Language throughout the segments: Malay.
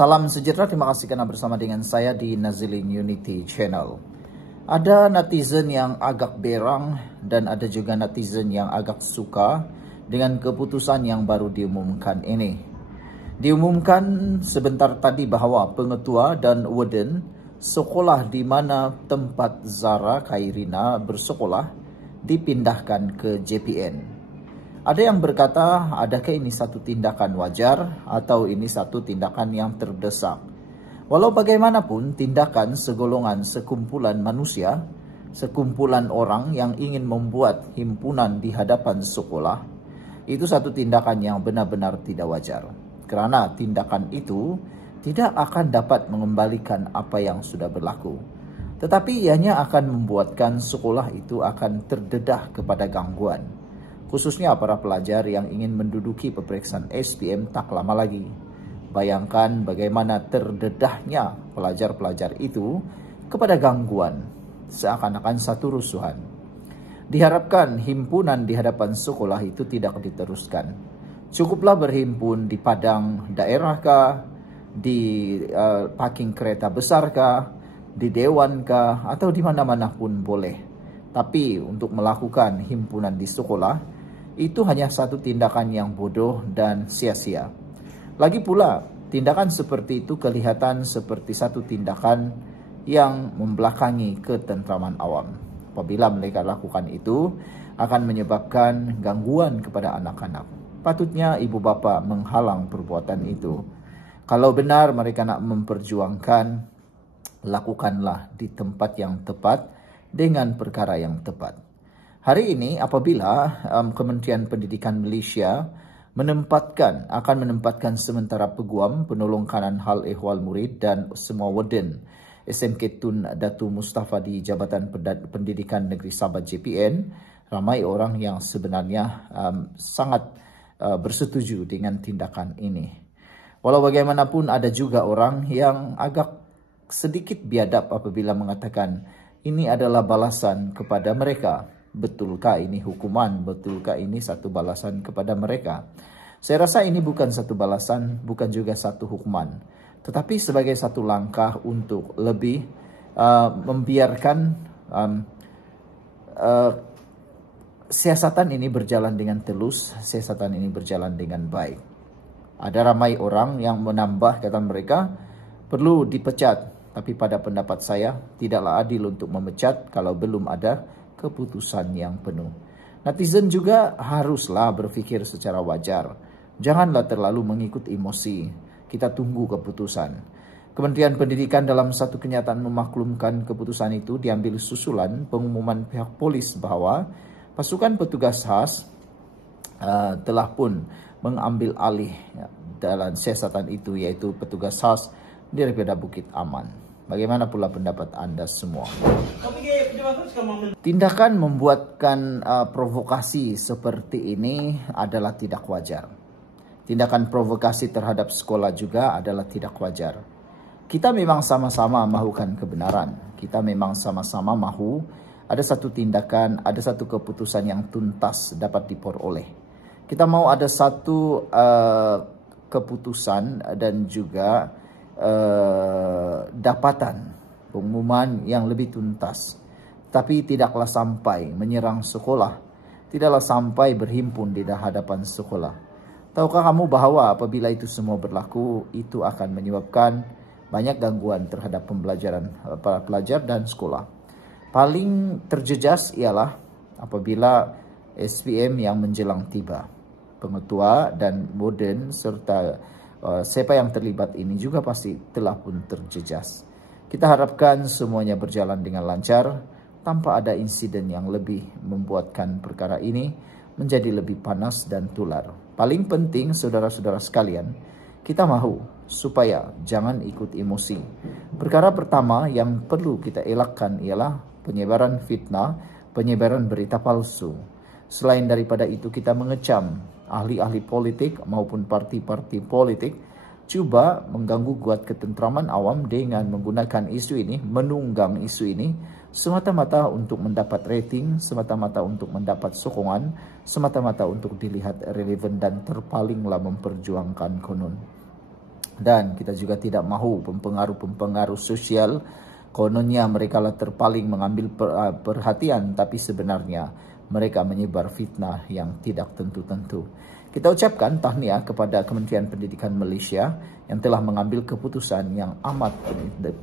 Salam sejahtera, terima kasih karena bersama dengan saya di Nazilin Unity Channel. Ada netizen yang agak berang dan ada juga netizen yang agak suka dengan keputusan yang baru diumumkan ini. Diumumkan sebentar tadi bahwa pengetua dan warden sekolah di mana tempat Zara Khairina bersekolah dipindahkan ke JPN. Ada yang berkata, adakah ini satu tindakan wajar atau ini satu tindakan yang terdesak? Walau bagaimanapun, tindakan segolongan sekumpulan manusia, sekumpulan orang yang ingin membuat himpunan di hadapan sekolah, itu satu tindakan yang benar-benar tidak wajar. Kerana tindakan itu tidak akan dapat mengembalikan apa yang sudah berlaku. Tetapi ianya akan membuatkan sekolah itu akan terdedah kepada gangguan. Khususnya para pelajar yang ingin menduduki peperiksaan SPM tak lama lagi. Bayangkan bagaimana terdedahnya pelajar-pelajar itu kepada gangguan, seakan-akan satu rusuhan. Diharapkan himpunan di hadapan sekolah itu tidak diteruskan. Cukuplah berhimpun di padang daerah kah, di parking kereta besar kah, di dewan kah, atau di mana-mana pun boleh. Tapi untuk melakukan himpunan di sekolah, itu hanya satu tindakan yang bodoh dan sia-sia. Lagi pula, tindakan seperti itu kelihatan seperti satu tindakan yang membelakangi ketentraman awam. Apabila mereka lakukan itu, akan menyebabkan gangguan kepada anak-anak. Patutnya ibu bapa menghalang perbuatan itu. Kalau benar mereka nak memperjuangkan, lakukanlah di tempat yang tepat dengan perkara yang tepat. Hari ini apabila Kementerian Pendidikan Malaysia akan menempatkan sementara peguam penolong kanan hal ehwal murid dan semua warden SMK Tun Datu Mustafa di Jabatan Pendidikan Negeri Sabah JPN, ramai orang yang sebenarnya sangat bersetuju dengan tindakan ini. Walau bagaimanapun ada juga orang yang agak sedikit biadab apabila mengatakan ini adalah balasan kepada mereka. Betulkah ini hukuman? Betulkah ini satu balasan kepada mereka? Saya rasa ini bukan satu balasan, bukan juga satu hukuman. Tetapi sebagai satu langkah untuk lebih membiarkan siasatan ini berjalan dengan telus, siasatan ini berjalan dengan baik. Ada ramai orang yang menambah, kata mereka, perlu dipecat. Tapi pada pendapat saya, tidaklah adil untuk memecat kalau belum ada keputusan yang penuh. Netizen juga haruslah berfikir secara wajar. Janganlah terlalu mengikut emosi. Kita tunggu keputusan. Kementerian Pendidikan dalam satu kenyataan memaklumkan keputusan itu diambil susulan pengumuman pihak polis bahwa pasukan petugas khas telah pun mengambil alih dalam siasatan itu, yaitu petugas khas daripada Bukit Aman. Bagaimana pula pendapat anda semua? Tindakan membuatkan provokasi seperti ini adalah tidak wajar. Tindakan provokasi terhadap sekolah juga adalah tidak wajar. Kita memang sama-sama mahukan kebenaran. Kita memang sama-sama mahu ada satu tindakan, ada satu keputusan yang tuntas dapat diperoleh. Kita mau ada satu keputusan dan juga dapatan pengumuman yang lebih tuntas, tapi tidaklah sampai menyerang sekolah, tidaklah sampai berhimpun di hadapan sekolah. Tahukah kamu bahawa apabila itu semua berlaku, itu akan menyebabkan banyak gangguan terhadap pembelajaran para pelajar dan sekolah. Paling terjejas ialah apabila SPM yang menjelang tiba. Pengetua dan warden serta siapa yang terlibat ini juga pasti telah pun terjejas. Kita harapkan semuanya berjalan dengan lancar tanpa ada insiden yang lebih membuatkan perkara ini menjadi lebih panas dan tular. Paling penting saudara-saudara sekalian, kita mahu supaya jangan ikut emosi. Perkara pertama yang perlu kita elakkan ialah penyebaran fitnah, penyebaran berita palsu. Selain daripada itu, kita mengecam ahli-ahli politik maupun parti-parti politik cuba mengganggu kuat ketentraman awam dengan menggunakan isu ini, menunggang isu ini semata-mata untuk mendapat rating, semata-mata untuk mendapat sokongan, semata-mata untuk dilihat relevan dan terpalinglah memperjuangkan konon. Dan kita juga tidak mahu pempengaruh-pempengaruh sosial kononnya mereka lah terpaling mengambil perhatian, tapi sebenarnya mereka menyebar fitnah yang tidak tentu-tentu. Kita ucapkan tahniah kepada Kementerian Pendidikan Malaysia yang telah mengambil keputusan yang amat penting.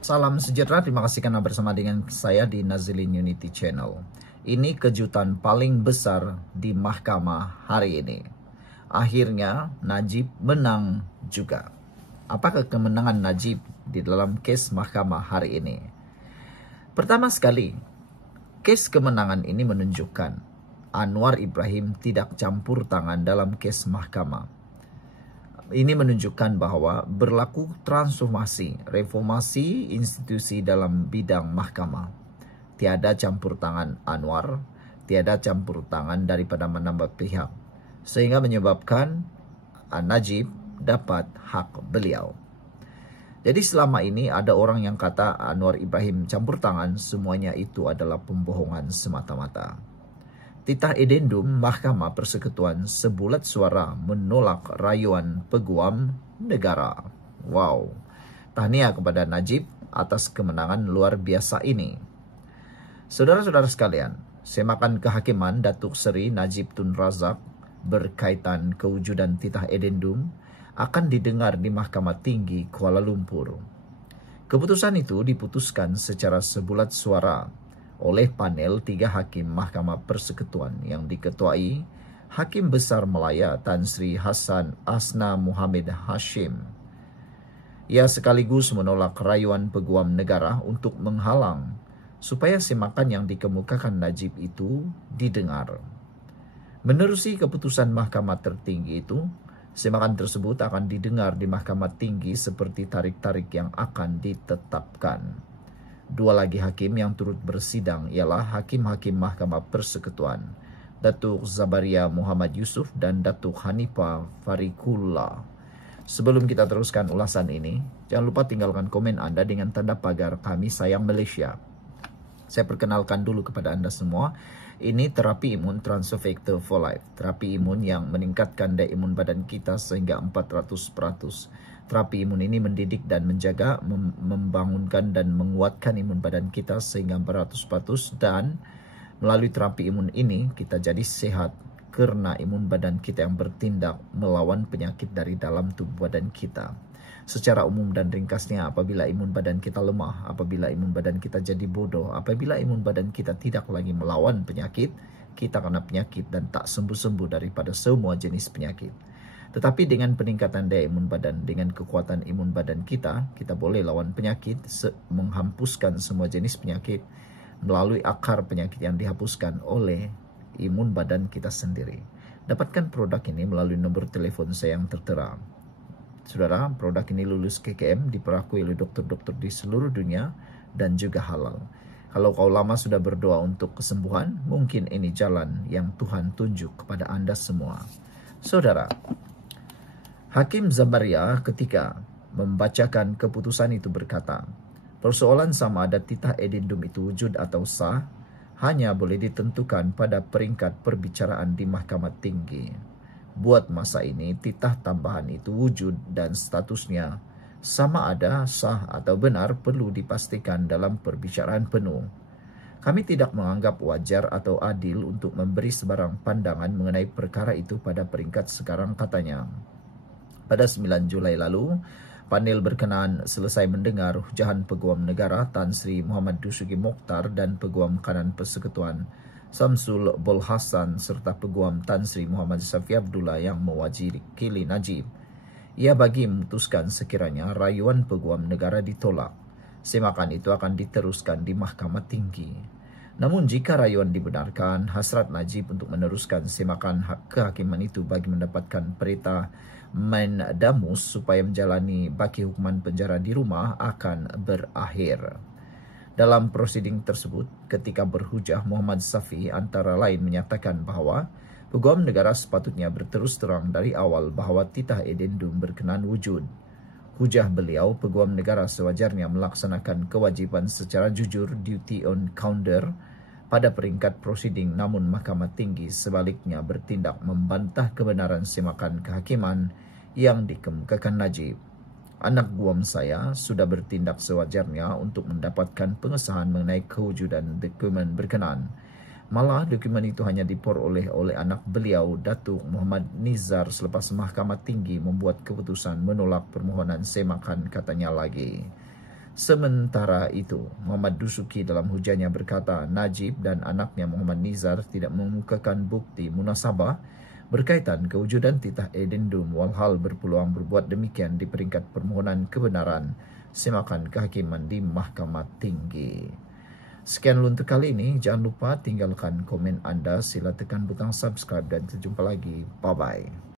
Salam sejahtera, terima kasih karena bersama dengan saya di Nazilin Unity Channel. Ini kejutan paling besar di mahkamah hari ini. Akhirnya Najib menang juga. Apakah kemenangan Najib di dalam kes mahkamah hari ini? Pertama sekali, kes kemenangan ini menunjukkan Anwar Ibrahim tidak campur tangan dalam kes mahkamah. Ini menunjukkan bahwa berlaku transformasi, reformasi institusi dalam bidang mahkamah. Tiada campur tangan Anwar, tiada campur tangan daripada mana-mana pihak, sehingga menyebabkan Najib dapat hak beliau. Jadi selama ini ada orang yang kata Anwar Ibrahim campur tangan, semuanya itu adalah pembohongan semata-mata. Titah edendum Mahkamah Persekutuan sebulat suara menolak rayuan peguam negara. Wow, tahniah kepada Najib atas kemenangan luar biasa ini. Saudara-saudara sekalian, semakan kehakiman Datuk Seri Najib Tun Razak berkaitan kewujudan titah edendum akan didengar di Mahkamah Tinggi Kuala Lumpur. Keputusan itu diputuskan secara sebulat suara oleh panel 3 hakim Mahkamah Persekutuan yang diketuai Hakim Besar Melaya Tan Sri Hassan Asna Muhammad Hashim. Ia sekaligus menolak rayuan peguam negara untuk menghalang supaya semakan yang dikemukakan Najib itu didengar. Menerusi keputusan Mahkamah Tertinggi itu, semakan tersebut akan didengar di Mahkamah Tinggi seperti tarik-tarik yang akan ditetapkan. 2 lagi hakim yang turut bersidang ialah hakim-hakim Mahkamah Persekutuan, Datuk Zabaria Muhammad Yusuf dan Datuk Hanifah Farikullah. Sebelum kita teruskan ulasan ini, jangan lupa tinggalkan komen Anda dengan tanda pagar Kami Sayang Malaysia. Saya perkenalkan dulu kepada Anda semua. Ini terapi imun Transfer Factor for Life. Terapi imun yang meningkatkan daya imun badan kita sehingga 400%. Terapi imun ini mendidik dan menjaga, membangunkan dan menguatkan imun badan kita sehingga 400%. Dan melalui terapi imun ini kita jadi sehat karena imun badan kita yang bertindak melawan penyakit dari dalam tubuh badan kita. Secara umum dan ringkasnya, apabila imun badan kita lemah, apabila imun badan kita jadi bodoh, apabila imun badan kita tidak lagi melawan penyakit, kita kena penyakit dan tak sembuh-sembuh daripada semua jenis penyakit. Tetapi dengan peningkatan daya imun badan, dengan kekuatan imun badan kita boleh lawan penyakit, menghapuskan semua jenis penyakit melalui akar penyakit yang dihapuskan oleh imun badan kita sendiri. Dapatkan produk ini melalui nomor telefon saya yang tertera. Saudara, produk ini lulus KKM, diperakui oleh dokter-dokter di seluruh dunia dan juga halal. Kalau kau lama sudah berdoa untuk kesembuhan, mungkin ini jalan yang Tuhan tunjuk kepada Anda semua. Saudara, Hakim Zabaria ketika membacakan keputusan itu berkata, persoalan sama ada titah edendum itu wujud atau sah, hanya boleh ditentukan pada peringkat perbicaraan di Mahkamah Tinggi. Buat masa ini, titah tambahan itu wujud dan statusnya sama ada, sah atau benar perlu dipastikan dalam perbicaraan penuh. Kami tidak menganggap wajar atau adil untuk memberi sebarang pandangan mengenai perkara itu pada peringkat sekarang, katanya. Pada 9 Julai lalu, panel berkenaan selesai mendengar hujahan Peguam Negara Tan Sri Muhammad Dusuki Mokhtar dan Peguam Kanan Persekutuan Samsul Bol Hassan serta Peguam Tan Sri Muhammad Safi Abdullah yang mewakili Najib. Ia bagi memutuskan sekiranya rayuan Peguam Negara ditolak, semakan itu akan diteruskan di Mahkamah Tinggi. Namun jika rayuan dibenarkan, hasrat Najib untuk meneruskan semakan hak kehakiman itu bagi mendapatkan perintah Mendamus supaya menjalani baki hukuman penjara di rumah akan berakhir. Dalam prosiding tersebut, ketika berhujah, Muhammad Safi antara lain menyatakan bahawa Peguam Negara sepatutnya berterus terang dari awal bahawa titah edendum berkenan wujud. Hujah beliau, Peguam Negara sewajarnya melaksanakan kewajipan secara jujur duty on counter pada peringkat prosiding, namun Mahkamah Tinggi sebaliknya bertindak membantah kebenaran semakan kehakiman yang dikemukakan Najib. Anak guam saya sudah bertindak sewajarnya untuk mendapatkan pengesahan mengenai kewujudan dokumen berkenaan. Malah dokumen itu hanya diperoleh oleh anak beliau, Datuk Muhammad Nizar, selepas Mahkamah Tinggi membuat keputusan menolak permohonan semakan, katanya lagi. Sementara itu, Muhammad Dusuki dalam hujahnya berkata Najib dan anaknya Muhammad Nizar tidak mengemukakan bukti munasabah berkaitan kewujudan titah edendum, walhal berpeluang berbuat demikian di peringkat permohonan kebenaran semakan kehakiman di Mahkamah Tinggi. Sekian untuk kali ini. Jangan lupa tinggalkan komen anda, sila tekan butang subscribe dan kita jumpa lagi. Bye-bye.